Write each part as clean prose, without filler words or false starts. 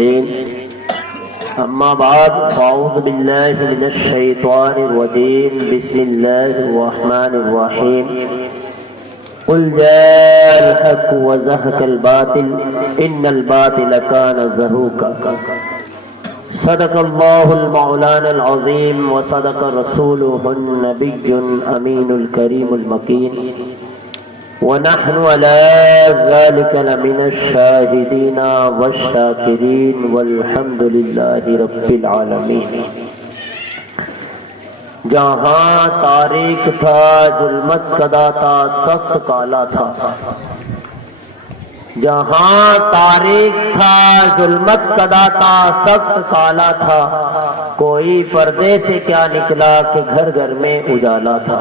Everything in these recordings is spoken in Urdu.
المرسلين أما بعد فأعوذ بالله من الشيطان الرجيم بسم الله الرحمن الرحيم قل جاء الحق وزهق الباطل إن الباطل كان زهوقا صدق الله المولانا العظيم وصدق رسوله النبي الأمين الكريم المكين ونحن على ذلك لمن الشاهدين والشاكرين والحمد لله رب العالمين۔ جہاں تاریک تھا ظلمت کدا تھا سخت کالا تھا، جہاں تاریک تھا ظلمت کدا تھا سخت کالا تھا، کوئی پردے سے کیا نکلا کہ گھر گھر میں اجالا تھا،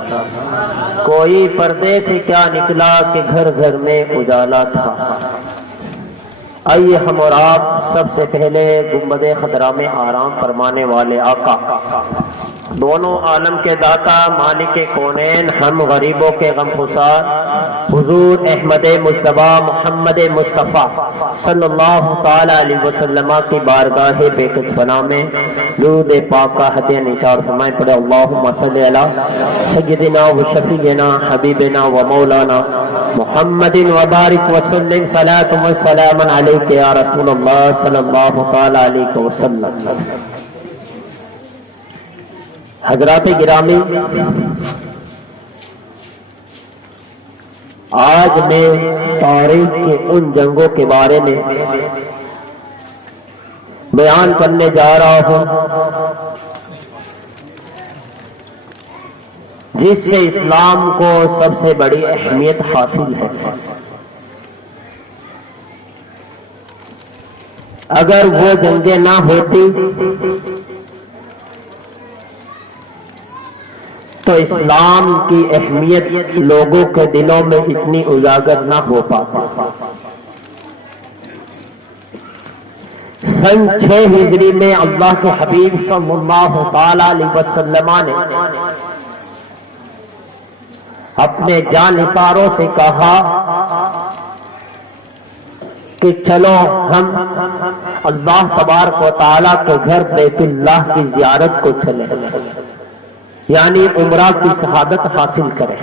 کوئی پردے سے کیا نکلا کہ گھر گھر میں اجالا تھا۔ آئیے ہم اور آپ سب سے پہلے گنبد خضرا میں آرام فرمانے والے آقا، دونوں عالم کے داتا مالک کونین، ہم غریبوں کے غم گسار حضور احمد مجتبیٰ محمد مصطفیٰ صلی اللہ تعالی علیہ وسلم کی بارگاہ بے کس پناہ میں درود پاک کا ہدیہ نثار فرمائیں۔ پڑھے اللہم صلی علی سیدنا و شفیعنا حبیبنا و مولانا محمد وبارک وسلم صلاۃ و سلام علیک یا رسول اللہ صلی اللہ تعالی علیہ وسلم۔ حضرات گرامی، آج میں تاریخ کے ان جنگوں کے بارے میں بیان کرنے جا رہا ہوں جس سے اسلام کو سب سے بڑی اہمیت حاصل ہے۔ اگر وہ جنگیں نہ ہوتی تو اسلام کی اہمیت لوگوں کے دلوں میں اتنی اجاگر نہ ہو پاتی۔ سن 6 ہجری میں اللہ کے حبیب صلی اللہ تعالی علیہ وسلم نے اپنے جانثاروں سے کہا کہ چلو ہم اللہ تبارک و تعالی کے گھر بیت اللہ کی زیارت کو چلیں، یعنی عمرہ کی شہادت حاصل کریں۔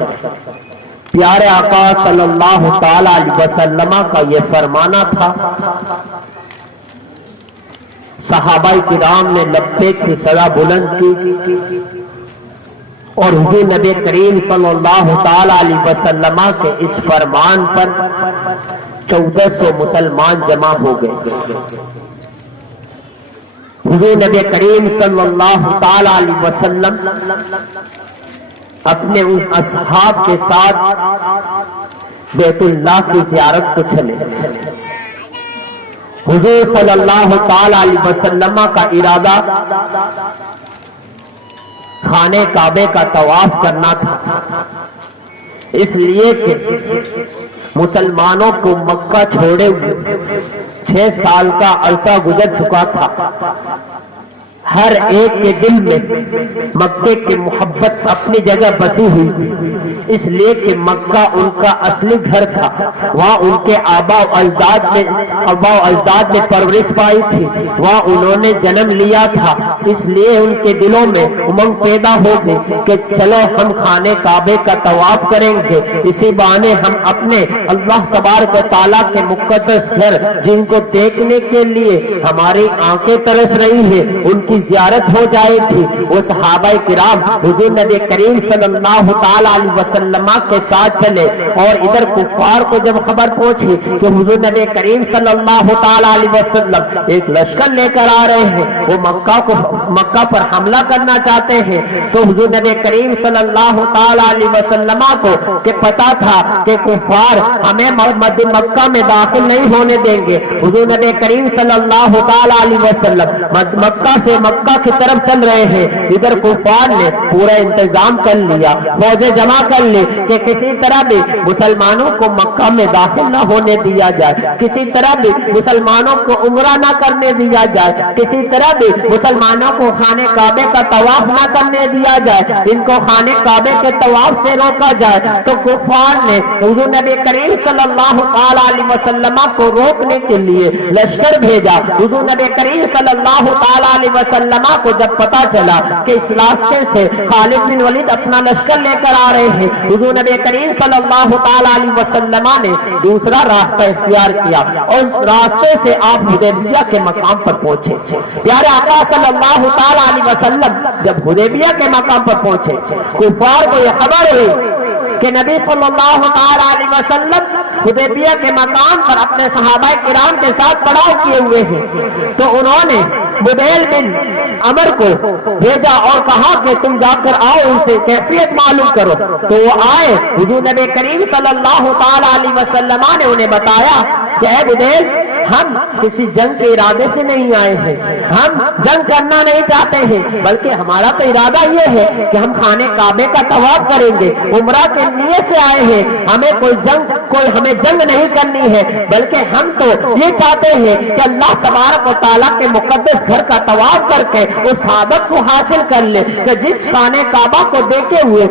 پیارے آقا صلی اللہ تعالی علیہ وسلم کا یہ فرمانا تھا، صحابہ کرام نے لبیک کی صدا بلند کی اور حضور نبی کریم صلی اللہ تعالی علیہ وسلم کے اس فرمان پر 1400 مسلمان جمع ہو گئے۔ حضور نبی کریم صلی اللہ تعالی علیہ وسلم اپنے ان اصحاب کے ساتھ بیت اللہ کی زیارت کو چلے۔ حضور صلی اللہ تعالی علیہ وسلم کا ارادہ خانے کعبے کا طواف کرنا تھا، اس لیے کہ مسلمانوں کو مکہ چھوڑے ہوئے 6 سال کا عرصہ گزر چکا تھا۔ ہر ایک کے دل میں مکے کی محبت اپنی جگہ بسی ہوئی تھی، اس لیے کہ مکہ ان کا اصلی گھر تھا، وہاں ان کے آباء و اجداد نے پرورش پائی تھی، وہاں انہوں نے جنم لیا تھا، اس لیے ان کے دلوں میں امنگ پیدا ہو گئی کہ چلو ہم خانے کعبے کا طواف کریں گے، اسی بہانے ہم اپنے اللہ تبارک و تعالیٰ کے مقدس گھر جن کو دیکھنے کے لیے ہماری آنکھیں ترس رہی ہیں ان کی زیارت ہو جائے تھی۔ وہ صحابہ کرام حضور نبی کریم صلی اللہ تعالی علیہ وسلم کے ساتھ چلے، اور ادھر کفار کو جب خبر پہنچی کہ حضور نبی کریم صلی اللہ تعالی علیہ وسلم ایک لشکر لے کر آ رہے ہیں، وہ مکہ پر حملہ کرنا چاہتے ہیں، تو حضور نبی کریم صلی اللہ تعالی علیہ وسلم کو کہ پتا تھا کہ کفار ہمیں مکہ میں داخل نہیں ہونے دیں گے۔ حضور نبی کریم صلی اللہ تعالی علیہ وسلم مکہ سے مکہ کی طرف چل رہے ہیں، ادھر کفار نے پورا انتظام کر لیا، فوجیں جمع کر لی کہ کسی طرح بھی مسلمانوں کو مکہ میں داخل نہ ہونے دیا جائے، کسی طرح بھی مسلمانوں کو عمرہ نہ کرنے دیا جائے، کسی طرح بھی مسلمانوں کو خانہ کعبے کا طواف نہ کرنے دیا جائے، ان کو خانہ کعبے کے طواف سے روکا جائے۔ تو کفار نے حضور نبی کریم صلی اللہ علیہ وسلم کو روکنے کے لیے لشکر بھیجا۔ حضور نبی کریم صلی اللہ علیہ وسلم کو جب پتا چلا کہ اس راستے سے خالد بن ولید اپنا لشکر لے کر آ رہے ہیں، حضور نبی کریم صلی اللہ علیہ وسلم نے دوسرا راستہ اختیار کیا اور اس راستے سے آپ حدیبیہ کے مقام پر پہنچے۔ پیارے آقا صلی اللہ علیہ وسلم جب حدیبیہ کے مقام پر پہنچے، کفار کو یہ خبر ہوئی کہ نبی صلی اللہ علیہ وسلم حدیبیہ کے مقام پر اپنے صحابہ کرام کے ساتھ پڑاؤ کیے ہوئے ہیں، تو انہوں نے بدیل بن عمر کو بھیجا اور کہا کہ تم جا کر آؤ، ان سے کیفیت معلوم کرو۔ تو وہ آئے، حضور نبی کریم صلی اللہ علیہ وسلم نے انہیں بتایا کہ اے بدیل، ہم کسی جنگ کے ارادے سے نہیں آئے ہیں، ہم جنگ کرنا نہیں چاہتے ہیں، بلکہ ہمارا تو ارادہ یہ ہے کہ ہم خانہ کعبے کا طواف کریں گے، عمرہ کے نیت سے آئے ہیں، ہمیں ہمیں جنگ نہیں کرنی ہے، بلکہ ہم تو یہ چاہتے ہیں کہ اللہ تبارک و تعالیٰ کے مقدس گھر کا طواف کر کے اس سعادت کو حاصل کر لے کہ جس خانہ کعبہ کو دیکھے ہوئے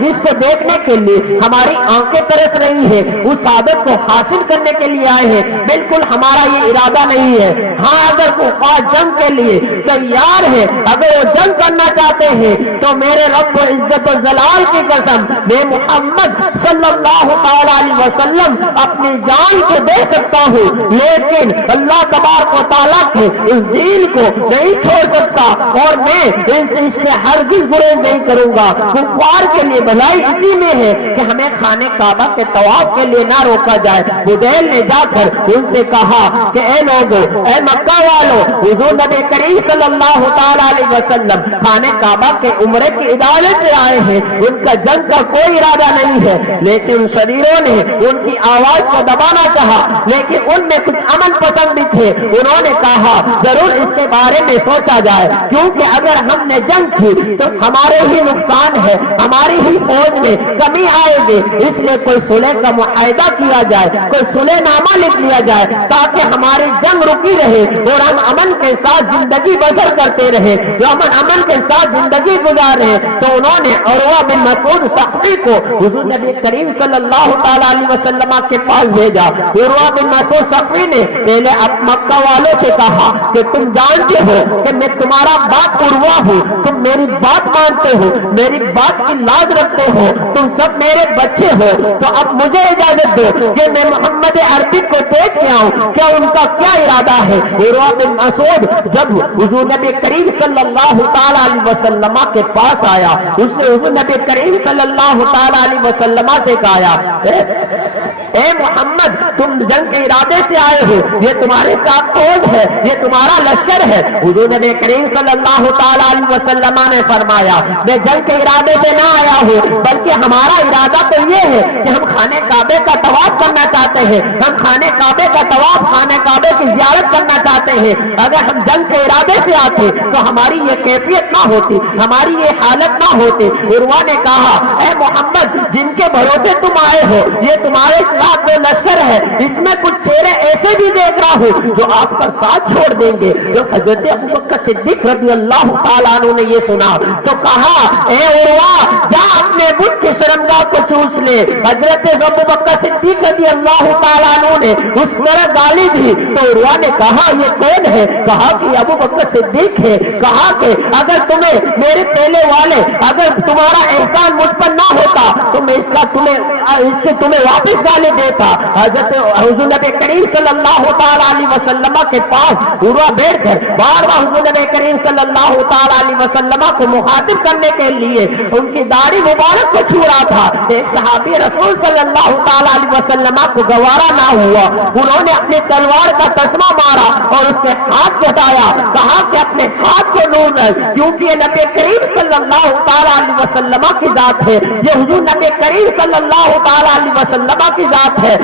جس کو دیکھنے کے لیے ہماری آنکھیں ترس رہی ہیں، اس سعادت کو حاصل کرنے کے لیے آئے ہیں۔ بالکل ہمارا یہ ارادہ نہیں ہے۔ ہاں، اگر کوئی جنگ کے لیے تیار ہے، اگر وہ جنگ کرنا چاہتے ہیں، تو میرے رب عزت و جلال کی قسم، میں محمد صلی اللہ علیہ وسلم اپنی جان کو دے سکتا ہوں، لیکن اللہ تبارک و تعالیٰ کے اس دین کو نہیں چھوڑ سکتا، اور میں اس سے ہرگز گریز نہیں کروں گا۔ کفار کے لیے بھلائی اسی میں ہے کہ ہمیں خانہ کعبہ کے طواف کے لیے نہ روکا جائے۔ بدیل نے جا کر ان سے کہا کہ اے لوگو، اے مکہ والو، حضور نبی کریم صلی اللہ علیہ وسلم خانہ کعبہ کے عمرے کی اجازت سے آئے ہیں، ان کا جنگ کا کوئی ارادہ نہیں ہے، لیکن شریروں نے ان کی آواز کو دبانا چاہا، لیکن ان میں کچھ امن پسند بھی تھے۔ انہوں نے کہا ضرور اس کے بارے میں سوچا جائے، کیونکہ اگر ہم نے جنگ کی تو ہمارے ہی نقصان ہے، ہماری ہی فوج میں کمی آئے گی، اس لیے کوئی صلح کا معاہدہ کیا جائے، کوئی صلح نامہ لکھ لیا جائے تاکہ ہماری جنگ رکی رہے اور ہم امن کے ساتھ زندگی بسر کرتے رہے، جو امن کے ساتھ زندگی گزار رہے۔ تو انہوں نے عروہ بن مسعود ثقفی کو حضور نبی کریم صلی اللہ علیہ وسلم کے پاس بھیجا۔ عروہ بن مسعود ثقفی نے پہلے مکہ والوں سے کہا کہ تم جانتے ہو کہ میں تمہارا باپ عروہ ہوں، تم میری بات مانتے ہو، میری بات کی لاز رکھتے ہو، تم سب میرے بچے ہو، تو اب مجھے اجازت دو کہ میں محمد عربی کو دیکھ کے آؤں، کیا ان کا کیا ارادہ ہے۔ عروہ بن مسعود جب حضور نبی کریم صلی اللہ علیہ وسلم کے پاس آیا، اس نے حضور نبی کریم صلی اللہ علیہ وسلم سے کہا اے محمد، تم جنگ کے ارادے سے آئے ہو، یہ تمہارے ساتھ فوج ہے، یہ تمہارا لشکر ہے۔ حضور نبی کریم صلی اللہ علیہ وسلم نے فرمایا میں جنگ کے ارادے سے نہ آیا ہوں، بلکہ ہمارا ارادہ تو یہ ہے کہ ہم خانہ کعبے کا طواف کرنا چاہتے ہیں، ہم خانہ کعبے کا طواف، خانہ کعبے کی زیارت کرنا چاہتے ہیں۔ اگر ہم جنگ کے ارادے سے آتے تو ہماری یہ کیفیت نہ ہوتی، ہماری یہ حالت نہ ہوتی۔ عروہ نے کہا اے محمد، جن کے بھروسے تم آئے ہو یہ تمہارے ساتھ جو لشکر ہے، اس میں کچھ چہرے ایسے بھی دیکھ رہا ہوں جو آپ کا ساتھ چھوڑ دیں گے۔ جو حضرت ابوبکر صدیق رضی اللہ تعالیٰ عنہ نے یہ سنا تو کہا اے عروہ، جا اپنے بت کی شرمگاہ کو چوس لے۔ حضرت ابوبکر صدیق رضی اللہ تعالیٰ عنہ نے اس طرح گالی دی تو عروہ نے کہا یہ کون ہے؟ کہا کہ ابوبکر صدیق ہے۔ کہا کہ اگر تمہیں میرے پہلے والے، اگر تمہارا احسان مجھ پر نہ ہوتا تو میں اس کی تمہیں واپس گالی دیتا۔ حضرت حضور نبی کریم صلی اللہ علیہ وسلم کے پاس عروہ بیٹھ کر بار بار حضور نبی کریم صلی اللہ علیہ وسلم کو مخاطب کرنے کے لیے ان کی داڑھی مبارک کو چھو رہا تھا۔ ایک صحابی رسول صلی اللہ علیہ وسلم کو گوارا نہ ہوا، انہوں نے اپنی تلوار کا تسمہ مارا اور اس کے ہاتھ اٹھایا, کہا کہ اپنے ہاتھ کو نور رکھ, کیونکہ یہ نبی کریم صلی اللہ تعالی علیہ وسلم کی ذات ہے, یہ حضور نبی کریم صلی اللہ تعالی علیہ وسلم کی ذات ہے.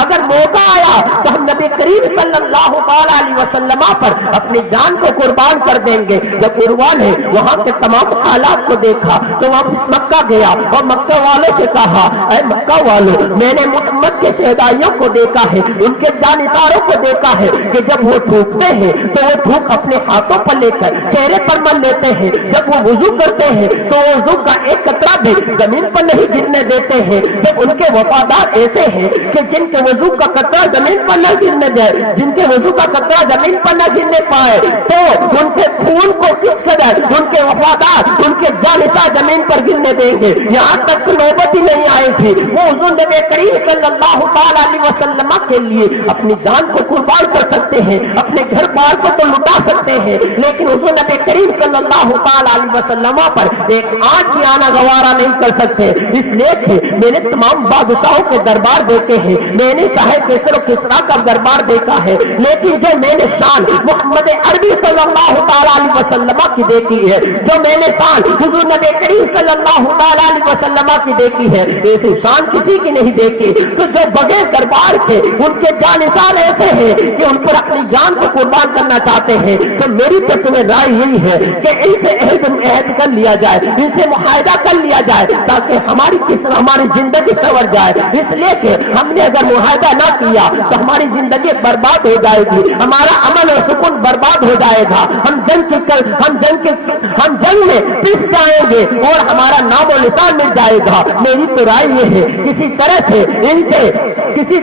اگر موقع آیا تو ہم نبی کریم صلی اللہ تعالی علیہ وسلم پر اپنی جان کو قربان کر دیں گے. جب قربان ہے وہاں کے تمام حالات کو دیکھا تو واپس مکہ گیا اور مکہ والوں سے کہا, اے مکہ والوں, میں نے محمد کے شہدائیوں کو دیکھا ہے, ان کے جانثاروں کو دیکھا ہے کہ جب وہ تھوکتے ہیں تو وہ تھوک اپنے ہاتھوں پر لے کر چہرے پر مل لیتے ہیں, جب وہ وضو کرتے ہیں تو وہ وضو کا ایک قطرہ بھی زمین پر نہیں گرنے دیتے ہیں. جب ان کے وفادار ایسے ہیں کہ جن کے وضو کا قطرہ زمین پر نہ گرنے جائے, جن کے وضو کا قطرہ زمین پر نہ گرنے پائے, تو ان کے خون کو کس قدر ان کے وفادار ان کے جانثار زمین پر گرنے دیں گے. یہاں تک نوبت ہی نہیں آئی تھی, وہ حضور نبی کریم صلی اللہ تعالی علیہ وسلم کے لیے اپنی جان کو قربان کر سکتے ہیں, اپنے گھر بار کو تو لٹا سکتے ہیں, لیکن حضور نبی کریم صلی اللہ تعالی علیہ وسلم پر ایک آنچ بھی آنا گوارا نہیں کر سکتے. اس لیے کہ میں نے تمام بادشاہوں کے دربار دیکھے ہیں, میں نے صاحب کسر و کسرا کا دربار دیکھا ہے, لیکن جو میں نے شان محمد عربی صلی اللہ تعالی علیہ وسلم کی دیکھی ہے, جو میں نے شان حضور نبی کریم صلی اللہ تعالی علیہ وسلم کی دیکھی ہے, ایسی شان کسی کی نہیں دیکھی. تو جو بغیر دربار کے ان کے جانثار ایسے ہیں کہ ان پر اپنی جان کو قربان کرنا چاہتے ہیں, تو میری تو تمہیں رائے یہی ہے کہ ان سے عہد کر لیا جائے, ان سے معاہدہ کر لیا جائے, تاکہ ہماری زندگی سنور جائے. اس لیے کہ ہم نے اگر معاہدہ نہ کیا تو ہماری زندگی برباد ہو جائے گی, ہمارا امن اور سکون برباد ہو جائے گا, ہم جنگ میں پس جائیں گے اور ہمارا نام و نشان مل جائے گا. میری تو رائے یہ ہے کسی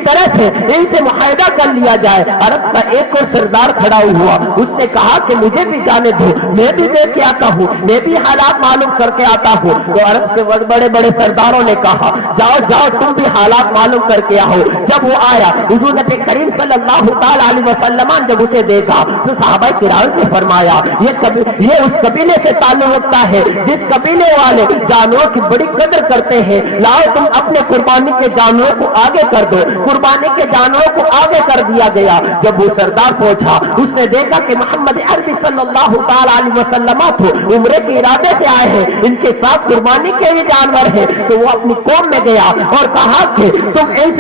طرح سے ان سے معاہدہ کر لیا جائے. عرب کا ایک اور سردار کھڑا ہوا, اس نے کہا کہ مجھے بھی جانے دو, میں بھی دیکھ کے آتا ہوں, میں بھی حالات معلوم کر کے آتا ہوں. تو عرب کے بڑے بڑے سرداروں نے کہا جاؤ تم بھی حالات معلوم کر کے آؤ. جب وہ آیا حضور نبی کریم صلی اللہ تعالی علیہ وسلم جب اسے دیکھا تو صحابہ کرام سے فرمایا یہ اس قبیلے سے تعلق رکھتا ہے جس قبیلے والے جانوروں کی بڑی قدر کرتے ہیں, لاؤ تم اپنے قربانی کے جانوروں کو آگے کر دو. قربانی کے جانوروں کو آگے کر دیا گیا. جب وہ سردار پہنچا اس نے دیکھا کہ محمد عربی صلی اللہ تعالی علیہ وسلم تو عمرے کے ارادے سے آئے ہیں, ان کے ساتھ قربانی کے یہ جانور ہیں. تو وہ اپنی قوم میں گیا اور کہا کہ تم ان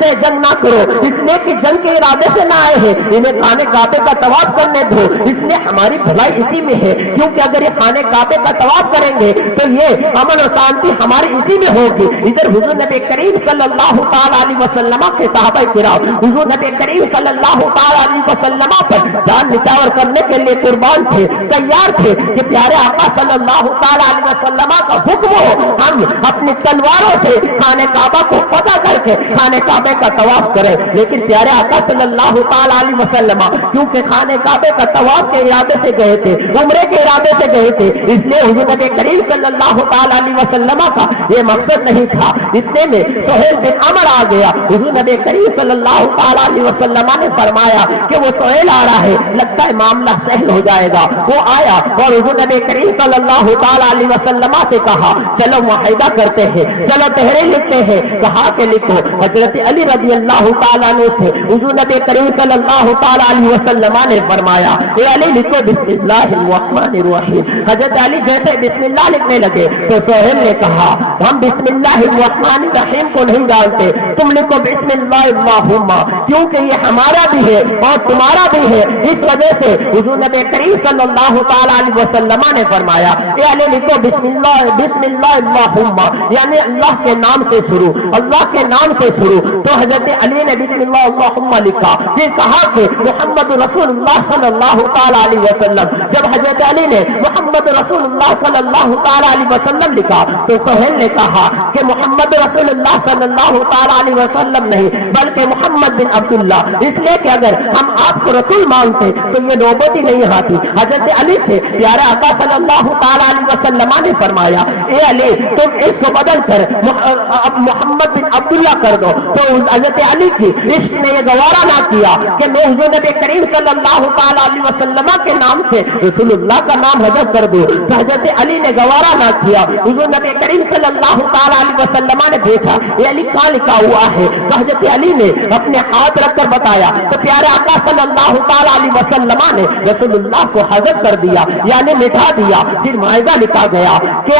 سے جنگ نہ کرو, اس لیے کہ جنگ کے ارادے سے نہ آئے ہیں, انہیں خانے کعبے کا طواف کرنے دو. اس لیے ہماری بھلائی اسی میں ہے, کیونکہ اگر یہ خانے کعبے کا طواف کریں گے تو یہ امن و شانتی ہماری اسی میں ہوگی. ادھر حضور نبی کریم صلی اللہ تعالی علیہ وسلم کے صحابہ کرام حضور نبی کریم صلی اللہ تعالی علیہ وسلم پر جان نچاور کرنے کے لیے قربان تھے, تیار تھے کہ پیارے آقا صلی اللہ تعالی علیہ وسلم کا حکم ہو ہم اپنی تلواروں سے خانہ کعبہ کو فتح کر کے خانہ کعبے کا طواف کریں. لیکن پیارے آقا صلی اللہ تعالی علیہ وسلم کیونکہ خانہ کعبے کا طواف کے ارادے سے گئے تھے, عمرے کے ارادے سے گئے تھے, اس لیے حضور نبی کریم صلی اللہ تعالی علیہ وسلم کا یہ مقصد نہیں تھا. اتنے میں سہیل بن عمر آ گیا. حضور نبی کریم صلی اللہ تعالی علیہ وسلم نے فرمایا کہ وہ سہیل آ رہا ہے, لگتا ہے معاملہ سہل ہو جائے گا. وہ آیا اور حضور نبی کریم صلی اللہ تعالی علیہ وسلم سے کہا چلو معاہدہ کرتے ہیں, چلو تحریر لکھتے ہیں. کہا کہ لکھو. حضرت علی رضی اللہ تعالیٰ عنہ سے حضور نبی کریم صلی اللہ تعالی علیہ وسلم نے فرمایا اے علی لکھو بسم اللہ الرحمن الرحیم. حضرت علی جیسے بسم اللہ لکھنے لگے تو سہیل نے کہا ہم بسم اللہ الرحمن الرحیم کو نہیں جانتے, تم لکھو بسم اللہ اللہم, کیونکہ یہ ہمارا بھی ہے اور تمہارا بھی ہے. اس وجہ سے حضور نبی کریم صلی اللہ تعالی علیہ وسلم نے فرمایا اے علی لکھو بسم اللہ اللہم, یعنی اللہ کے نام سے شروع, اللہ کے نام سے شروع. تو حضرت علی نے بسم اللہ اللہم لکھا. پھر کہا کہ محمد رسول اللہ صلی اللہ تعالی علیہ وسلم. جب حضرت علی نے محمد رسول اللہ صلی اللہ تعالی علیہ وسلم لکھا تو سہیل نے کہا کہ محمد رسول اللہ صلی اللہ تعالی علیہ وسلم نہیں بلکہ محمد بن عبداللہ, اس لیے کہ اگر ہم آپ کو رسول مانتے تو یہ نوبت ہی نہیں آتی. حضرت علی سے پیارے آقا صلی اللہ تعالی علیہ وسلم نے فرمایا اے علی تم اس کو بدل کر محمد بن عبداللہ کر دو، تو حضرت علی کی عشق نے یہ گوارا نہ کیا کہ میں حضور نبی کریم صلی اللہ تعالی علیہ وسلم کے نام سے رسول اللہ کا نام حذف کر دوں، تو حضرت علی نے گوارا نہ کیا۔ حضور نبی کریم صلی اللہ تعالی علیہ وسلم نے دیکھا یہ علی کہاں لکھا ہوا ہے، تو حضرت علی نے اپنے ہاتھ رکھ کر بتایا، تو پیارے آقا صلی اللہ تعالی علیہ وسلم نے رسول اللہ کو حذف کر دیا، یعنی مٹا دیا۔ پھر معاہدہ لکھا گیا کہ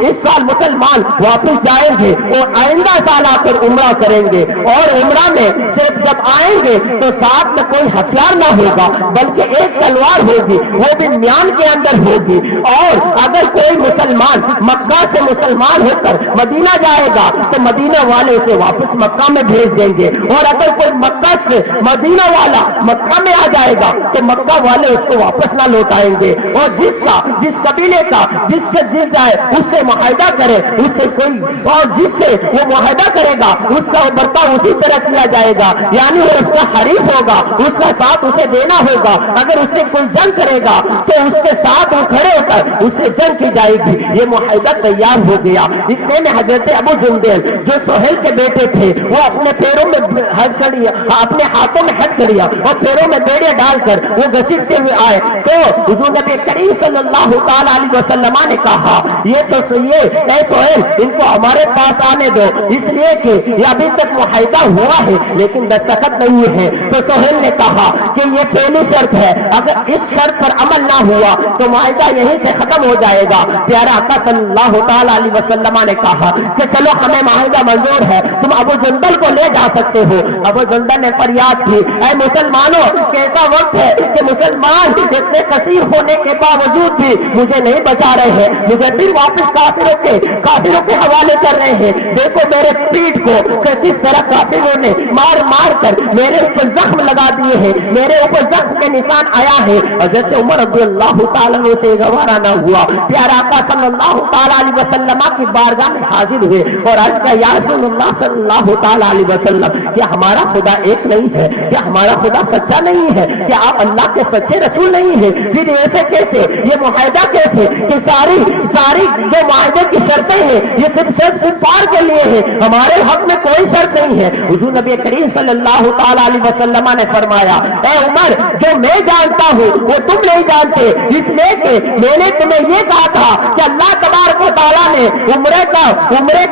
اس سال مسلمان واپس جائیں گے اور آئندہ سال آ کر عمرہ کریں گے، اور عمرہ میں صرف جب آئیں گے تو ساتھ میں کوئی ہتھیار نہ ہوگا بلکہ ایک تلوار ہوگی، وہ بھی میان کے اندر ہوگی، اور اگر کوئی مسلمان مکہ سے مسلمان ہو کر مدینہ جائے گا تو مدینہ والے اسے واپس مکہ میں بھیج دیں گے، اور اگر کوئی مکہ سے مدینہ والا مکہ میں آ جائے گا تو مکہ والے اس کو واپس نہ لوٹائیں گے، اور جس قبیلے کا جس جائے اس سے معاہدہ کرے، اس سے کوئی اور جس سے وہ معاہدہ کرے گا اس کا برتاؤ اسی طرح کیا جائے گا، یعنی وہ اس کا حریف ہوگا، اس کا ساتھ اسے دینا ہوگا، اگر اس سے کوئی جنگ کرے گا تو اس کے ساتھ وہ کھڑے ہو کر اس سے جنگ کی جائے گی۔ یہ معاہدہ تیار ہو گیا۔ اتنے میں حضرت ابو جندل جو سہیل کے بیٹے تھے وہ اپنے پیروں میں ہتھ کر لیا، اپنے ہاتھوں میں ہتھ کر لیا اور پیروں میں بیڑے ڈال کر وہ گھسیٹتے ہوئے آئے، تو حضور نبی کریم صلی اللہ تعالی علیہ وسلم نے کہا یہ تو اے سہیل ان کو ہمارے پاس آنے دو، اس لیے کہ یہ ابھی تک معاہدہ ہوا ہے لیکن دستخط نہیں ہے۔ تو سہیل نے کہا کہ یہ پہلی شرط ہے، اگر اس شرط پر عمل نہ ہوا تو معاہدہ یہیں سے ختم ہو جائے گا۔ پیارا آقا صلی اللہ تعالی علیہ وسلم نے کہا کہ چلو ہمیں معاہدہ منظور ہے، تم ابو جندل کو لے جا سکتے ہو۔ ابو جندل نے فریاد کی اے مسلمانوں کیسا وقت ہے کہ مسلمان اتنے کثیر ہونے کے باوجود بھی مجھے نہیں بچا رہے ہیں، مجھے پھر واپس کافروں کے حوالے کر رہے ہیں۔ دیکھو میرے پیٹ کو کہ کس طرح کافروں نے مار مار کر میرے اوپر زخم لگا دیے ہیں، میرے اوپر زخم کے نشان آیا ہے۔ حضرت عمر رضی اللہ تعالیٰ سے گوارا نہ ہوا، پیارا آقا صلی اللہ تعالیٰ علیہ وسلم کی بارگاہ میں حاضر ہوئے اور عرض کیا یا رسول اللہ صلی اللہ تعالیٰ علیہ وسلم کیا ہمارا خدا ایک نہیں ہے؟ کیا ہمارا خدا سچا نہیں ہے؟ کیا آپ اللہ کے سچے رسول نہیں ہیں؟ پھر ایسے کیسے یہ معاہدہ کیسے کہ ساری جو معاہدے کی شرطیں ہیں یہ صرف شرط پار کے لیے ہے، ہمارے حق میں کوئی شرط نہیں ہے۔ حضور نبی کریم صلی اللہ تعالی علیہ وسلم نے فرمایا اے عمر جو میں جانتا ہوں وہ تم نہیں جانتے، اس لیے کہ میں نے تمہیں یہ کہا تھا کہ اللہ تبارک و تعالیٰ نے عمرے کا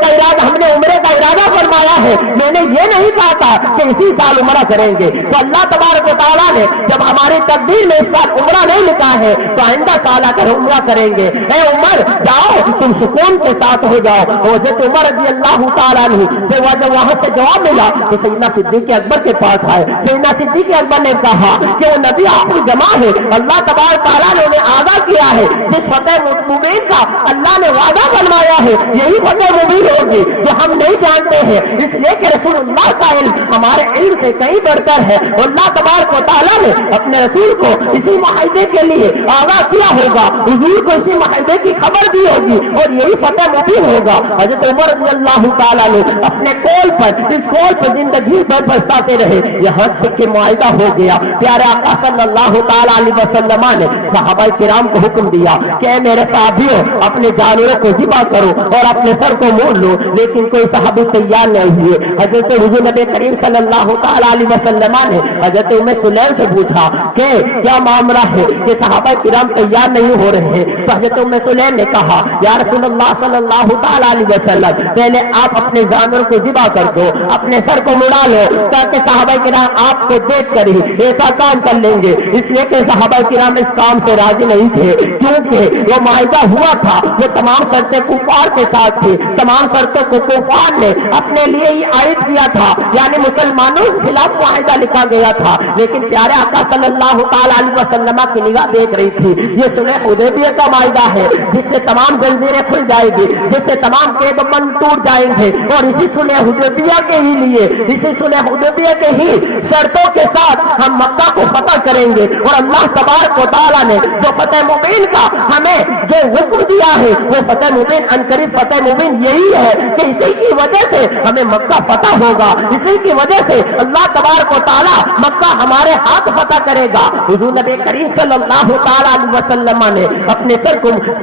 ارادہ ہم نے عمرے کا ارادہ فرمایا ہے، میں نے یہ نہیں کہا تھا کہ اسی سال عمرہ کریں گے۔ تو اللہ تبارک و تعالیٰ نے جب ہماری تقدیر میں اس سال عمرہ نہیں لکھا ہے تو آئندہ سال آ کر عمرہ کریں گے۔ اے عمر جاؤ تم سکون کے ساتھ ہو جاؤ۔ حضرت عمر رضی اللہ تعالیٰ عنہ سے جب وہاں سے جواب ملا تو سیدنا صدیق اکبر کے پاس آئے۔ سیدنا صدیق اکبر نے کہا کہ وہ نبی آخری جمع ہے، اللہ تبارک تعالیٰ نے انہیں آگاہ کیا ہے جس فتح مبین کا اللہ نے وعدہ فرمایا ہے یہی فتح مبین ہوگی جو ہم نہیں جانتے ہیں، اس لیے کہ رسول اللہ کا علم ہمارے علم سے کہیں بڑھ کر ہے۔ اللہ تبارک تعالیٰ نے اپنے رسول کو اسی معاہدے کے لیے آگاہ کیا ہوگا، حضور کو اسی معاہدے کی خبر دی ہوگی اور یہی فتح مبین ہوگا۔ حضرت عمر رضی اللہ تعالیٰ نے اپنے قول پر زندگی بھر پچھتاتے رہے یہاں تک کہ معاہدہ ہو گیا۔ پیارے آقا صلی اللہ تعالیٰ علیہ وسلم نے صحابہ کرام کو حکم دیا کہ اے میرے صحابیوں اپنے جانوروں کو ذبح کرو اور اپنے سر کو مول لو، لیکن کوئی صحابی تیار نہیں ہوئے۔ حضرت حضور نبی کریم صلی اللہ تعالیٰ علیہ وسلم نے حضرت ام سلیم سے پوچھا کہ کیا معاملہ ہے کہ صحابہ کرام تیار نہیں ہو رہے ہیں؟ تو حضرت ام سلیم نے کہا یا رسول اللہ صلی اللہ تعالیٰ علیہ وسلم پہلے آپ اپنے جانور کو ذبح کر دو، اپنے سر کو مڑا لو تاکہ صحابہ کرام آپ کو دیکھ کر ہی ایسا کام کر لیں گے۔ اس لیے کہ صحابہ کرام اس کام سے راضی نہیں تھے کیونکہ وہ معاہدہ ہوا تھا وہ تمام شرطیں کفار کے ساتھ تھی، تمام شرطوں کو کفار نے اپنے لیے ہی عائد کیا تھا، یعنی مسلمانوں کے خلاف معاہدہ لکھا گیا تھا۔ لیکن پیارے آقا صلی اللہ تعالیٰ علیہ وسلم کی نگاہ دیکھ رہی تھی یہ صلح حدیبیہ کا معاہدہ ہے جس سے تمام زنجیریں کھل جائے گی، جس سے تمام قید و بند ٹوٹ جائیں گے، اور اسی صلح حدیبیہ کے ہی لیے اسی صلح حدیبیہ کے ہی شرطوں کے ساتھ ہم مکہ کو فتح کریں گے۔ اور اللہ تبارک و تعالیٰ نے جو فتح مبین کا ہمیں جو حکم دیا ہے وہ فتح مبین عنقریب فتح مبین یہی ہے کہ اسی کی وجہ سے ہمیں مکہ فتح ہوگا، اسی کی وجہ سے اللہ تبارک و تعالیٰ مکہ ہمارے ہاتھ فتح کرے گا۔ حضور نبی کریم صلی اللہ تعالیٰ علیہ وسلم نے اپنے سر کو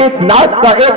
1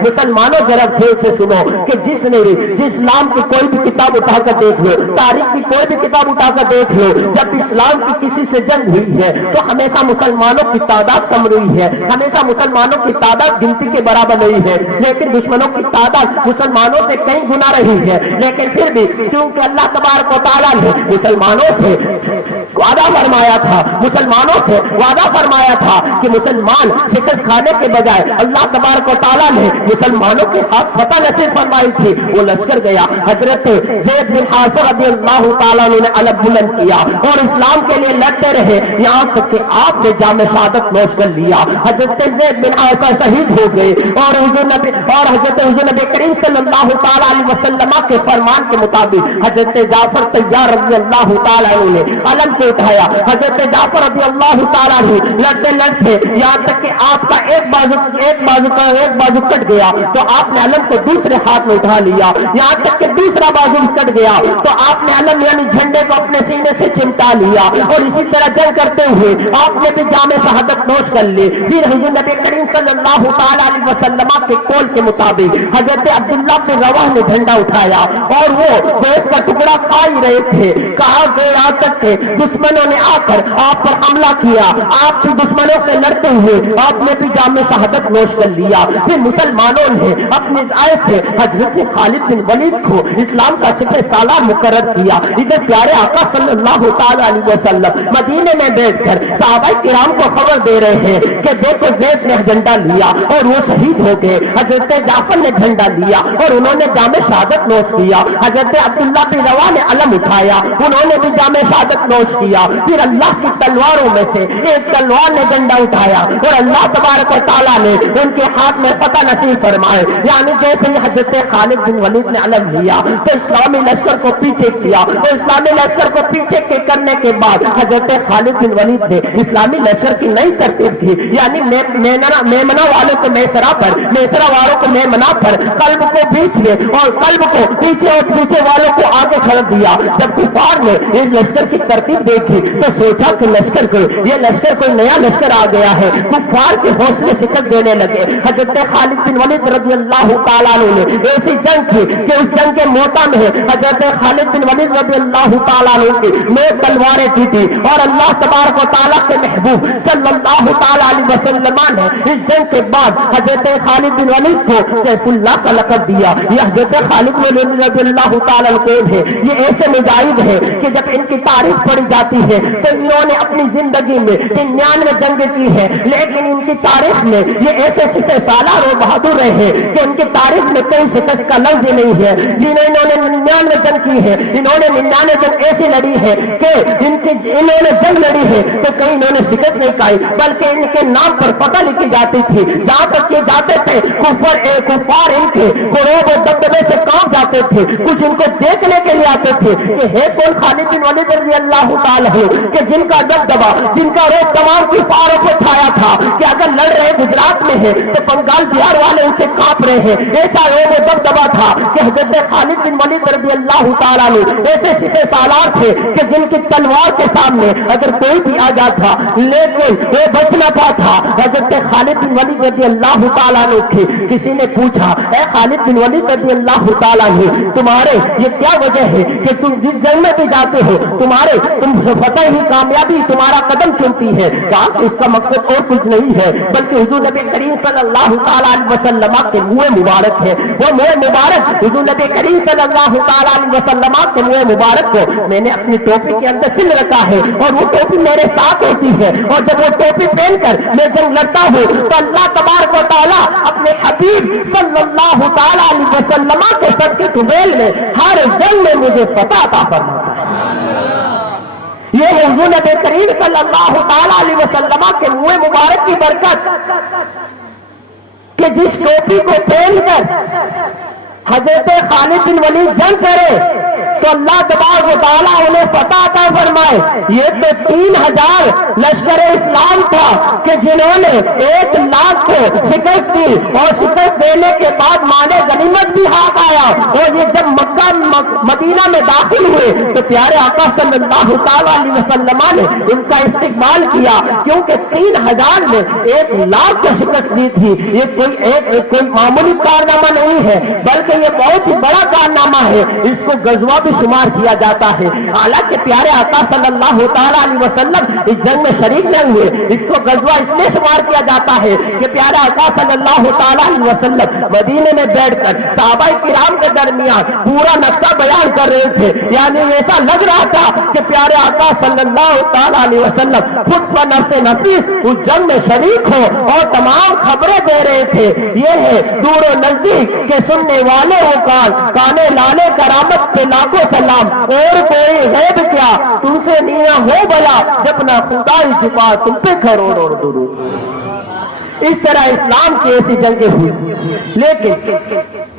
مسلمانوں ذرا دھیان سے سنو کہ جس اسلام کی کوئی بھی کتاب اٹھا کر دیکھ لو، تاریخ کی کوئی بھی کتاب اٹھا کر دیکھ لو، جب اسلام کی کسی سے جنگ ہوئی ہے تو ہمیشہ مسلمانوں کی تعداد کم رہی ہے، ہمیشہ مسلمانوں کی تعداد گنتی کے برابر نہیں ہے، لیکن دشمنوں کی تعداد مسلمانوں سے کئی گنا رہی ہے۔ لیکن پھر بھی کیونکہ اللہ تبارک و تعالیٰ نے مسلمانوں سے وعدہ فرمایا تھا، مسلمانوں سے وعدہ فرمایا تھا کہ مسلمان شکست کھانے کے بجائے اللہ تبارک و تعالیٰ نے مسلمانوں کے ہاتھ فتح نصیب فرمائی تھی۔ وہ لشکر گیا، حضرت زید بن حارثہ رضی اللہ تعالیٰ نے علم بلند کیا اور اسلام کے لیے لڑتے رہے، یہاں تک کہ آپ نے جام شہادت نوش کر لیا۔ حضرت زید بن حارثہ شہید ہو گئے اور حضرت حضور نبی کریم صلی اللہ تعالیٰ علیہ وسلم کے فرمان کے مطابق حضرت جعفر طیار رضی اللہ تعالیٰ نے علم کو اٹھایا۔ حضرت جعفر رضی اللہ تعالیٰ نے لڑتے لڑتے یہاں تک کہ آپ کا ایک بازو کٹ گیا تو آپ نے علم کو دوسرے ہاتھ میں اٹھا لیا، یہاں تک کہ دوسرا بازو کٹ گیا تو آپ نے علم یعنی جھنڈے کو اپنے سینے سے چمٹا لیا اور اسی طرح جنگ کرتے ہوئے آپ نے بھی جام شہادت نوش کر لی۔ پھر حضور نبی کریم صلی اللہ تعالیٰ علیہ وسلم کے قول کے مطابق حضرت عبداللہ بن رواحہ نے جھنڈا اٹھایا اور وہ گوشت کا ٹکڑا کھا ہی رہے تھے، کہا کہ یہاں تک کہ دشمنوں نے آ کر آپ پر حملہ کیا، آپ بھی دشمنوں سے لڑتے ہوئے آپ نے بھی جام شہادت نوش کر لیا۔ پھر مسلمانوں نے اپنے آئے سے حضرت خالد بن ولید کو اسلام کا سپہ سالار مقرر کیا۔ ادھر پیارے آقا صلی اللہ تعالیٰ علیہ وسلم مدینے میں بیٹھ کر صحابہ کرام کو خبر دے رہے ہیں کہ دیکھو زید نے جھنڈا لیا اور وہ شہید ہو گئے، حضرت جعفر نے جھنڈا لیا اور انہوں نے جام شہادت نوش کیا، حضرت عبداللہ بن رواحہ نے علم اٹھایا، انہوں نے بھی جام شہادت نوش کیا۔ پھر اللہ کی تلواروں میں سے ایک تلوار نے جھنڈا اٹھایا اور اللہ تبارک و تعالیٰ نے ان کے ہاتھ میں فتح نصیب فرمائے، یعنی جیسے ہی حضرت خالد بن ولید نے علم لیا تو اسلامی لشکر کو پیچھے کیا اور اسلامی لشکر کو پیچھے کرنے کے بعد حضرت خالد بن ولید نے اسلامی لشکر کی نئی ترتیب کی، یعنی میمنہ والوں کو میسرا پر، میسرا والوں کو میمنہ پر، قلب کو بیچ میں اور قلب کو پیچھے اور پیچھے والوں کو آگے کھڑ دیا۔ جب کفار نے اس لشکر کی ترتیب دیکھی تو سوچا کہ یہ لشکر کوئی نیا لشکر آ گیا ہے، کفار کے حوصلے شکست دینے لگے۔ حضرت خالد بن ولید رضی اللہ تعالیٰ عنہ نے ایسی جنگ کی کہ اس جنگ کے موتا میں حضرت خالد بن ولید رضی اللہ تعالیٰ عنہ کی 9 تلواریں ٹوٹی اور اللہ تبارک و تعالیٰ کے محبوب صلی اللہ تعالیٰ علیہ وسلم نے اس جنگ کے بعد حضرت خالد بن ولید کو سیف اللہ کا لقب دیا۔ یہ حضرت خالد بن ولید رضی اللہ تعالیٰ عنہ ہے، یہ ایسے مجاہد ہیں کہ جب ان کی تاریخ پڑھی جاتی ہے تو انہوں نے اپنی زندگی میں 99 جنگیں کی ہے، لیکن ان کی تاریخ میں یہ ایسے سپہ سالار اور بہادر رہے ہیں کہ ان کی تاریخ میں کوئی شکست کا لفظ ہی نہیں ہے۔ انہوں نے 99 جنگ کی ہے، انہوں نے 99 جنگ ایسی لڑی ہے کہ انہوں نے جنگ لڑی ہے تو کہیں انہوں نے شکست نہیں پائی، بلکہ ان کے نام پر فتح لکھی جاتی تھی، جہاں تک کہ جاتے تھے کفار ان کے غروب و دبدبے سے کام جاتے تھے، کچھ ان کو دیکھنے کے لیے آتے تھے کہ ہے کون خالد بن ولید رضی اللہ تعالیٰ کہ جن کا دبدبا، جن کا روب تمام کفاروں کو چھایا تھا کہ اگر لڑ رہے گجرات میں ہے تو بنگال بہار والے ان سے کانپ رہے ہیں، ایسا روب و دبدبا تھا کہ حضرت خالد بن ولید رضی اللہ تعالیٰ ایسے سپہ سالار تھے کہ جن کی تلوار کے سامنے اگر کوئی بھی آ جاتا لیکن وہ بچ نہ پاتا۔ حضرت خالد بن ولید رضی اللہ تعالیٰ کی کسی نے پوچھا، اے خالد بن ولید رضی اللہ تعالیٰ تمہارے یہ کیا وجہ ہے کہ تم جس جنگ میں بھی جاتے ہو تم فتح ہی کامیابی تمہارا قدم چومتی ہے؟ کہا کہ اس کا مقصد اور کچھ نہیں ہے بلکہ حضور نبی کریم صلی اللہ تعالیٰ علیہ وسلم کے منہ مبارک ہے، وہ منہ مبارک حضور نبی کریم صلی اللہ تعالیٰ علیہ وسلم کے منہ مبارک کو میں نے اپنی ٹوپی کے اندر سل رکھا ہے اور وہ ٹوپی میرے ساتھ ہوتی ہے، اور جب وہ ٹوپی پہن کر میں جنگ لڑتا ہوں تو اللہ تبارک و تعالیٰ اپنے حبیب صلی اللہ تعالیٰ علیہ وسلم کے سر کے طویل میں ہر جنگ میں مجھے فتح عطا فرماتا ہے۔ یہ حضور نبی کریم صلی اللہ تعالیٰ علیہ وسلم کے منہ مبارک کی برکت کہ جس ٹوپی کو پہن کر حضرت خالد بن ولید جنگ کرے تو اللہ تبارک و تعالیٰ انہیں فتح عطا فرمائے۔ یہ تو 3000 لشکر اسلام تھا کہ جنہوں نے 1 لاکھ کو شکست دی، اور شکست دینے کے بعد مانے غنیمت بھی ہاتھ آیا، اور یہ جب مکہ مدینہ میں داخل ہوئے تو پیارے آقا صلی اللہ تعالیٰ علیہ وسلم نے ان کا استقبال کیا، کیونکہ 3000 نے 1 لاکھ کو شکست دی تھی۔ یہ کوئی معمولی کارنامہ نہیں ہے، بلکہ یہ بہت ہی بڑا کارنامہ ہے، اس کو غزوہ بھی شمار کیا جاتا ہے۔ حالانکہ پیارے آقا صلی اللہ تعالیٰ علیہ وسلم اس جنگ میں شریک نہیں ہوئے، اس کو غزوہ اس لیے شمار کیا جاتا ہے کہ پیارے آقا صلی اللہ تعالیٰ علیہ وسلم مدینے میں بیٹھ کر صحابہ کرام کے درمیان پورا نقشہ بیان کر رہے تھے، یعنی ایسا لگ رہا تھا کہ پیارے آقا صلی اللہ تعالیٰ علیہ وسلم خود پر نفس نفیس اس جنگ میں شریک ہو اور تمام خبریں دے رہے تھے۔ یہ ہے دور و نزدیک کے سننے والے ہو کانے لالے کرامت پہ لاکھوں سلام، اور کوئی غیب کیا تم سے نیا ہو بلا، جب نہ خدا ہی چھپا تم پہ کروڑوں درود۔ اس طرح اسلام کی ایسی جنگیں ہوئی، لیکن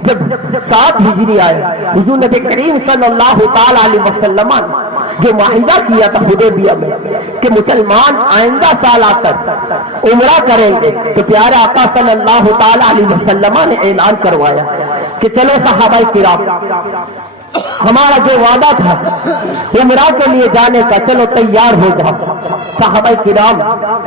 جب 7 ہجری آئے، حضور نبی کریم صلی اللہ تعالی علیہ وسلم جو معاہدہ کیا تھا حدیبیہ میں کہ مسلمان آئندہ سال آ کر عمرہ کریں گے، تو پیارے آقا صلی اللہ تعالی علیہ وسلم نے اعلان کروایا کہ چلو صحابہ کرام، ہمارا جو وعدہ تھا عمرہ کے لیے جانے کا، چلو تیار ہو جاؤ۔ صحابہ کرام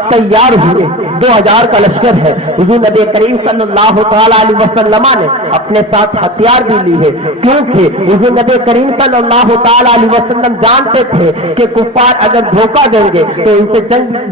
تیار ہوئے، 2000 کا لشکر ہے۔ حضور نبی کریم صلی اللہ تعالی علیہ وسلم نے اپنے ساتھ ہتھیار بھی لی ہے، کیونکہ حضور نبی کریم صلی اللہ تعالی علیہ وسلم جانتے تھے کہ کفار اگر دھوکہ دیں گے تو ان سے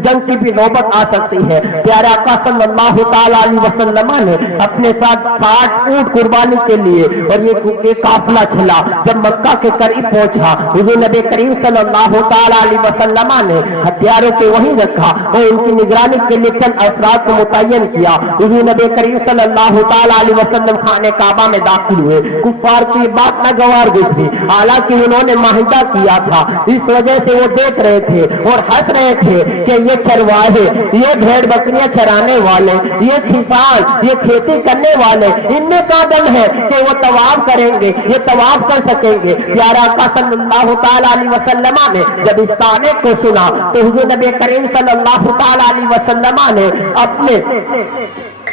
جنگ کی بھی نوبت آ سکتی ہے۔ پیارے آقا صلی اللہ تعالی علیہ وسلم نے اپنے ساتھ 60 اونٹ قربانی کے لیے، اور یہ قافلہ چلا۔ جب مکہ کے قریب پہنچا، حضور نبی کریم صلی اللہ تعالی علیہ وسلم نے ہتھیاروں کے وہیں رکھا اور ان کی نگرانی کے لیے چند افراد کو متعین کیا۔ حضور نبی کریم صلی اللہ تعالی علیہ وسلم خانہ کعبہ میں داخل ہوئے۔ کفار کی بات ناگوار گزری، حالانکہ انہوں نے معاہدہ کیا تھا، اس وجہ سے وہ دیکھ رہے تھے اور ہنس رہے تھے کہ یہ چرواہے، یہ بھیڑ بکریاں چرانے والے، یہ کسان، یہ کھیتی کرنے والے، ان میں کا دم ہے کہ وہ طواف کریں گے، یہ طواف کر سکیں گے۔ پیارا آقا صلی اللہ تعالی علیہ وسلم نے جب اس تانے کو سنا تو حضور نبی کریم صلی اللہ تعالی علیہ وسلم نے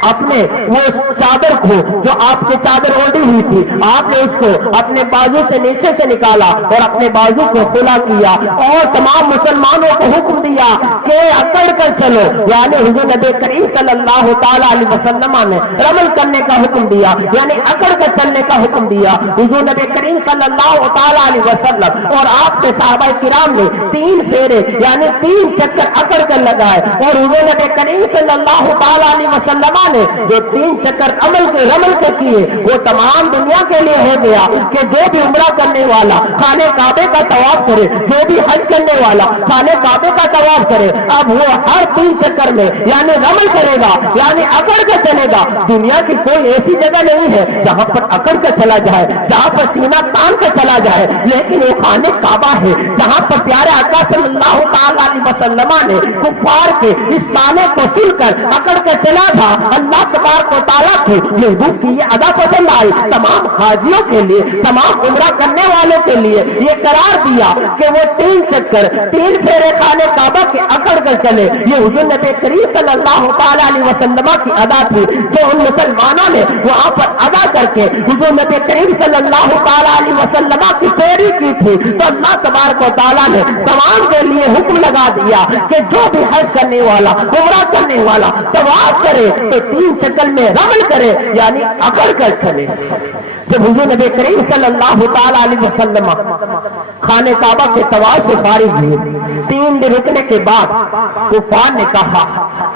اپنے وہ چادر کو، جو آپ کی چادر اوڑھی ہوئی تھی، آپ نے اس کو اپنے بازو سے نیچے سے نکالا اور اپنے بازو کو کھلا کیا، اور تمام مسلمانوں کو حکم دیا کہ اکڑ کر چلو، یعنی حضور نبی کریم صلی اللہ تعالی علیہ وسلم نے رمل کرنے کا حکم دیا، یعنی اکڑ کر چلنے کا حکم دیا۔ حضور نبی کریم صلی اللہ تعالی علیہ وسلم اور آپ کے صحابہ کرام نے 3 پھیرے یعنی 3 چکر اکڑ کر لگائے، اور حضور نبی کریم صلی اللہ تعالی علیہ وسلم نے جو 3 چکر رمل کے کیے، وہ تمام دنیا کے لیے ہو گیا کہ جو بھی عمرہ کرنے والا خانہ کعبے کا طواف کرے، جو بھی حج کرنے والا خانہ کعبے کا طواف کرے، اب وہ ہر 3 چکر میں یعنی رمل کرے گا، یعنی اکڑ کے چلے گا۔ دنیا کی کوئی ایسی جگہ نہیں ہے جہاں پر اکڑ کے چلا جائے، جہاں پر سینہ تان کے چلا جائے، لیکن وہ خانہ کعبہ ہے جہاں پر پیارے آقا صلی اللہ تعالی علیہ وسلم نے کفار کے اس تانے کو سن کر اکڑ کے چلا تھا۔ اللہ تبارک و تعالیٰ کی محبوب کی یہ ادا پسند آئی، تمام حاجیوں کے لیے، تمام عمرہ کرنے والوں کے لیے یہ قرار دیا کہ وہ 3 چکر 3 پھیرے خانہ کعبہ کے اکڑ کر چلے۔ یہ حضور نبی کریم صلی اللہ تعالی علیہ وسلم کی ادا تھی، جو ان مسلمانوں نے وہاں پر ادا کر کے حضور نبی کریم صلی اللہ تعالی علیہ وسلم کی پیروی کی تھی۔ تو اللہ تبارک و تعالیٰ نے تمام کے لیے حکم لگا دیا کہ جو بھی حج کرنے والا، عمرہ کرنے والا طواف کرے تو 3 چکر میں رمل کرے، یعنی اکڑ کر چلے۔ جب حضور نبی کریم صلی اللہ تعالی علیہ وسلم خانہ کعبہ کے طواف سے فارغ ہوئے، 3 دن رکنے کے بعد کفار نے کہا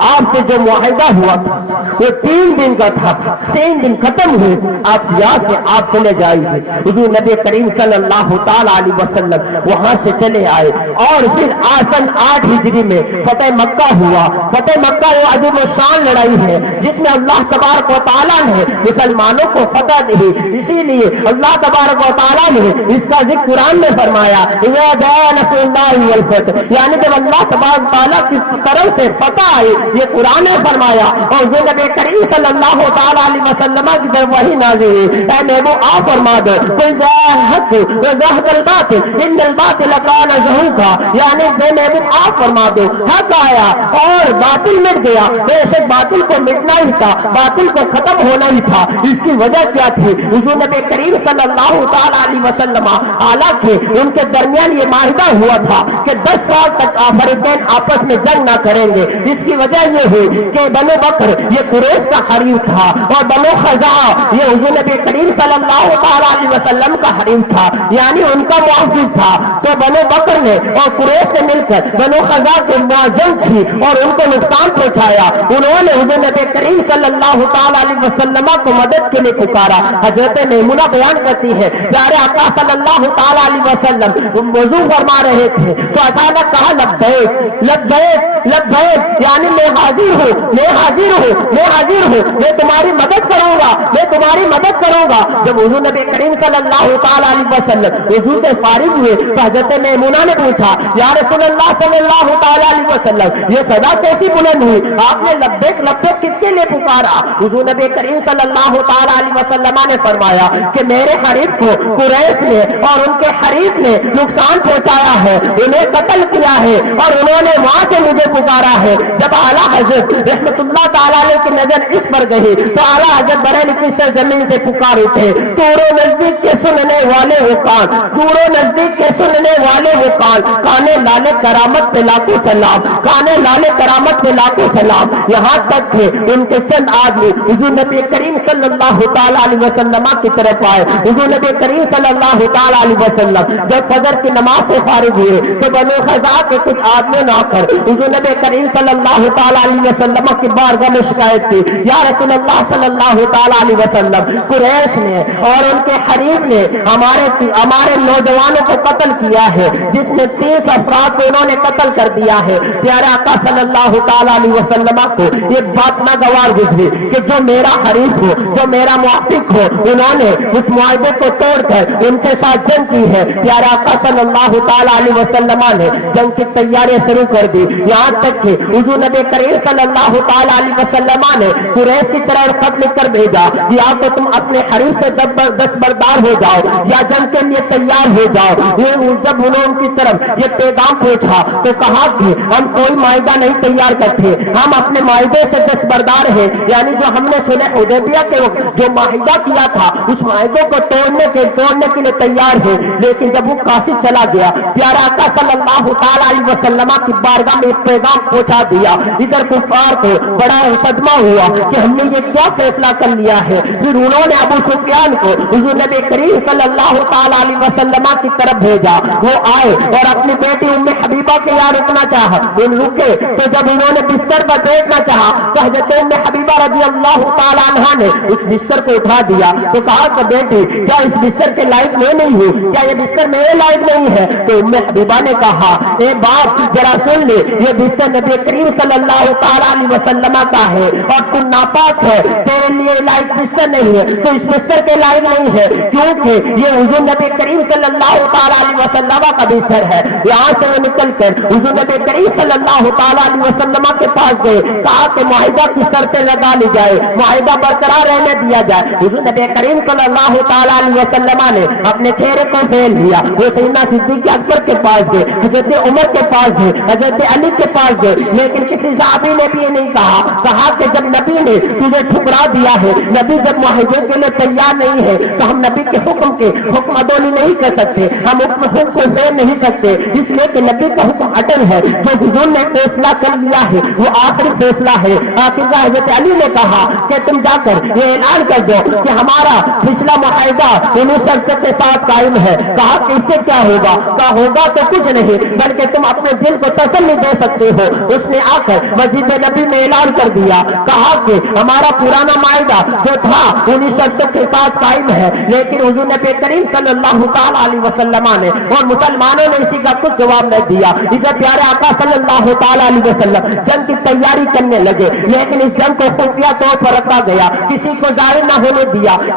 آپ سے جو معاہدہ ہوا تھا وہ 3 دن کا تھا، 3 دن ختم ہوئے، آپ یہاں سے آپ چلے جائیے۔ حضور نبی کریم صلی اللہ تعالی علیہ وسلم وہاں سے چلے آئے، اور پھر آسن 8 ہجری میں فتح مکہ ہوا۔ فتح مکہ وہ عظیم الشان لڑائی ہے جس میں اللہ تبارک و تعالیٰ نے مسلمانوں کو فتح دی۔ اسی لیے اللہ تبارک و تعالیٰ نے اس کا ذکر قرآن میں فرمایا اذا جاء نصر اللہ والفتح، یعنی جب اللہ تبارک و تعالیٰ کی طرف سے فتح آئی، یہ قرآن نے فرمایا اور جو نبی کریم صلی اللہ تعالیٰ علیہ وسلم کی طرف وہی نازل ہوئی، اے محبوب آپ فرما دو قل جاء الحق وزهق الباطل ان الباطل كان زهوقا، یعنی بے محبوب آپ فرما دو حق آیا اور باطل مٹ گیا، بے شک باطل کو مٹنا ہی تھا، باطل کو ختم ہونا ہی تھا۔ اس کی وجہ کیا تھی؟ حضور نبی کریم صلی اللہ تعالیٰ علیہ وسلم حالانکہ ان کے درمیان یہ معاہدہ ہوا تھا کہ 10 سال تک فریقین آپس میں جنگ نہ کریں گے۔ اس کی وجہ یہ ہوئی کہ بنو بکر یہ قریش کا حریف تھا اور بنو خزاعہ یہ حضور نبی کریم صلی اللہ تعالیٰ علیہ وسلم کا حریف تھا، یعنی ان کا موافق تھا۔ تو بنو بکر نے اور قریش نے مل کر بنو خزاعہ کے جنگ کی اور ان کو نقصان پہنچایا۔ انہوں نے حضور نبی کریم صلی اللہ تعالیٰ علیہ وسلم کو مدد کے لیے پکارا۔ حضرت میمونہ بیان کرتی ہے پیارے آقا صلی اللہ تعالیٰ علیہ وسلم وضو فرما رہے تھے تو اچانک کہا لبیک لبیک لبیک، یعنی میں حاضر ہوں میں حاضر ہوں میں حاضر ہوں، میں تمہاری مدد کروں گا میں تمہاری مدد کروں گا۔ جب حضور نبی کریم صلی اللہ تعالیٰ علیہ وسلم وضو سے فارغ ہوئے تو حضرت میمونہ نے پوچھا یا رسول اللہ صلی اللہ تعالیٰ علیہ وسلم یہ صدا کیسی بلند ہوئی؟ آپ نے لبیک لبیک کس کے لیے پکارا؟ حضور نبی کریم صلی اللہ تعالیٰ علیہ وسلم نے فرمایا کہ میرے حریف کو قریش نے اور ان کے حریف نے نقصان پہنچایا ہے، انہیں قتل کیا ہے اور انہوں نے وہاں سے مجھے پکارا ہے۔ جب اعلیٰ حضرت رحمت اللہ تعالیٰ علیہ کی نظر اس پر گئی تو اعلیٰ حضرت بریلوی کی سرزمین سے پکار اٹھے دور و نزدیک کے سننے والے وہ کان، دور و نزدیک کے سننے والے وہ کان، کانے لالے کرامت پہ لاکھوں سلام، کانے لالے کرامت پہ لاکھوں سلام۔ یہاں تک کہ ان کے چند آدمی حضور نبی کریم صلی اللہ تعالیٰ علیہ وسلم کی طرف آئے۔ حضور نبی کریم صلی اللہ تعالیٰ علیہ وسلم جب فجر کی نماز سے فارغ ہوئے تو بنو خزاعہ کے کچھ آدمیوں نے آ کر حضور نبی کریم صلی اللہ تعالیٰ علیہ وسلم کی بارگاہ میں شکایت کی یا رسول اللہ صلی اللہ تعالیٰ علیہ وسلم قریش نے اور ان کے حریف نے ہمارے نوجوانوں کو قتل کیا ہے، جس میں 30 افراد کو انہوں نے قتل کر دیا ہے۔ پیارے آقا صلی اللہ تعالیٰ علیہ وسلم کو یہ بات ناگوار گزری کہ جو میرا حریف ہو جو میرا موافق ہو انہوں نے اس معاہدے کو توڑ کر ان کے ساتھ جنگ کی ہے۔ پیارے آقا صلی اللہ تعالیٰ علیہ وسلم نے جنگ کی تیاریاں شروع کر دی، یہاں تک کہ حضور نبی کریم صلی اللہ تعالیٰ علیہ وسلم نے قریش کی طرف خط لکھ کر بھیجا یا تو تم اپنے حریف سے دستبردار ہو جاؤ یا جنگ کے لیے تیار ہو جاؤ۔ جب انہوں ان کی طرف یہ پیغام پہنچا تو کہا کہ ہم کوئی معاہدہ نہیں تیار کرتے، ہم اپنے معاہدے سے دستبردار ہیں، یعنی جو ہم نے صلح حدیبیہ کے وقت جو معاہدہ کیا تھا اس معاہدے کو توڑنے کے لیے تیار ہے۔ لیکن جب وہ کاشی چلا گیا پیارا آقا صلی اللہ تعالیٰ علیہ وسلم کی بارگاہ میں ایک پیغام پہنچا دیا، ادھر کفار کو بڑا صدمہ ہوا کہ ہم نے یہ کیا فیصلہ کر لیا ہے۔ پھر انہوں نے ابو سفیان کو حضور نبی کریم صلی اللہ تعالیٰ علیہ وسلم کی طرف بھیجا، وہ آئے اور اپنی بیٹی ام حبیبہ کے یہاں رکنا چاہا، وہ رکے تو جب انہوں نے بستر پر بیٹھنا چاہا تو حضرت ام حبیبہ رضی اللہ تعالیٰ عنہا نے اس بستر کو اٹھا دیا تو کہا کہ بیٹی کیا اس بستر کے لائق میں نہیں ہوں، کیا یہ بستر میرے لائق نہیں ہے؟ تو ام حبیبہ نے کہا اے باپ ذرا سن لے، یہ بستر نبی کریم صلی اللہ تعالیٰ علیہ وسلم کا ہے اور تو ناپاک ہے، تیرے لیے لائق بستر نہیں ہے، تو اس بستر کے لائق نہیں ہے کیونکہ یہ حضور نبی کریم صلی اللہ تعالیٰ علیہ وسلم کا بستر ہے۔ یہاں سے وہ نکل کر حضور نبی کریم صلی اللہ تعالیٰ علیہ وسلم کے پاس گئے، کہا کہ معاہدہ کی شرطیں لگا لی جائے، معاہدہ برقرار رہنے دیا جائے۔ حضور نبی کریم صلی اللہ تعالیٰ علیہ وسلم نے اپنے چہرے کو پھیل لیا، وہ سیدنا صدیق اکبر کے پاس گئے، حضرت عمر کے پاس گئے، حضرت علی کے پاس گئے، لیکن کسی صحابی نے بھی یہ نہیں کہا کہ جب نبی نے تجھے ٹھکرا دیا ہے، نبی جب معاہدے کے لیے تیار نہیں ہے تو ہم نبی کے حکم عدولی نہیں کر سکتے، ہم حکم کو پھیر نہیں سکتے، اس لیے کہ نبی کا حکم اٹل ہے، جو حضور نے فیصلہ کر لیا ہے وہ آخری فیصلہ ہے۔ آخر حضرت علی نے کہا کہ تم جا کر یہ اعلان کر دو کہ ہمارا پچھلا معاہدہ انہوں شخص کے ساتھ قائم ہے۔ کہا کہ اس سے کیا ہوگا؟ کہا ہوگا تو کچھ نہیں بلکہ تم اپنے دل کو تسلی دے سکتے ہو۔ اس نے آ کر مسجد نبی میں اعلان کر دیا، کہا کہ ہمارا پرانا معاہدہ جو تھا انہی شخص کے ساتھ قائم ہے، لیکن حضور نبی کریم صلی اللہ تعالیٰ علیہ وسلم نے اور مسلمانوں نے اسی کا کچھ جواب نہیں دیا۔ ادھر پیارے آقا صلی اللہ تعالیٰ علیہ وسلم جنگ کی تیاری کرنے لگے، لیکن اس جنگ کو خفیہ طور پر رکھا گیا، کسی کو ظاہر نہ ہونے دیا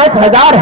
10,000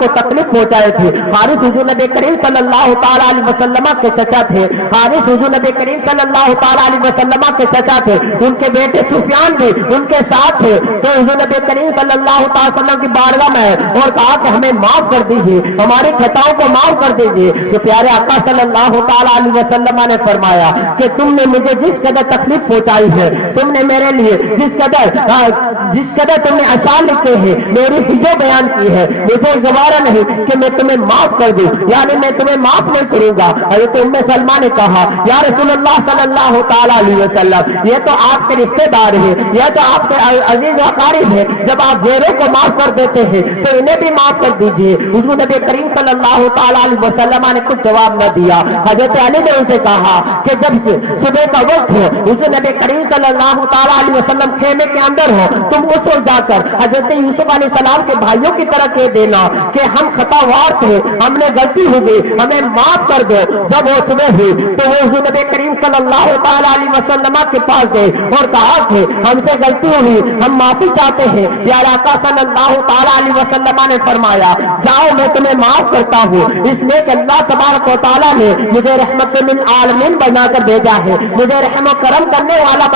کو تکلیف پہنچائے تھے۔ حارث حضور نبی کریم صلی اللہ تعالی علیہ وسلم کے چچا تھے۔ حارث حضور نبی کریم صلی اللہ تعالی علیہ وسلم کے چچا تھے۔ ان کے بیٹے سفیان بھی ان کے ساتھ تھے۔ تو حضور نبی کریم صلی اللہ تعالی وسلم کی بارگاہ میں اور کہا کہ ہمیں معاف کر دیجیے، ہماری خطاؤں کو معاف کر دیجیے۔ تو پیارے آقا صلی اللہ تعالی علیہ وسلم نے فرمایا کہ تم نے مجھے جس قدر تکلیف پہنچائی ہے، تم نے میرے لیے جس قدر تم نے اشعار لکھے ہیں، میری ہجو بیان کی ہے، مجھے گوارا نہیں کہ میں تمہیں معاف کر دوں، یعنی میں تمہیں معاف نہیں کروں گا۔ حضرت ام سلمہ نے کہا یا رسول اللہ صلی اللہ تعالی علیہ وسلم، یہ تو آپ کے رشتے دار ہیں، یہ تو آپ کے عزیز و اقارب ہیں، جب آپ غیروں کو معاف کر دیتے ہیں تو انہیں بھی معاف کر دیجیے۔ حضور نبی کریم صلی اللہ تعالی علیہ وسلم نے کچھ جواب نہ دیا۔ حضرت علی نے ان سے کہا کہ جب صبح کا وقت ہو، حضور نبی کریم صلی اللہ تعالی علیہ وسلم خیمے کے اندر ہو، تم اس وقت جا کر حضرت یوسف علیہ السلام کے بھائیوں کی طرح کہہ دینا کہ ہم خطاوار تھے، ہم نے غلطی ہو گئی، ہمیں معاف کر دو۔ جب وہ صبح ہوئی تو وہ حضور نبی کریم صلی اللہ تعالی علیہ وسلم کے پاس گئے اور کہا کہ ہم سے غلطی ہوئی، ہم معافی چاہتے ہیں۔ پیارے آقا صلی اللہ تعالی علیہ وسلم نے فرمایا جاؤ میں تمہیں معاف کرتا ہوں، اس لیے کہ اللہ تبارک و تعالیٰ نے مجھے رحمت للعالمین بنا کر بھیجا ہے، مجھے رحم و کرم کرنے والا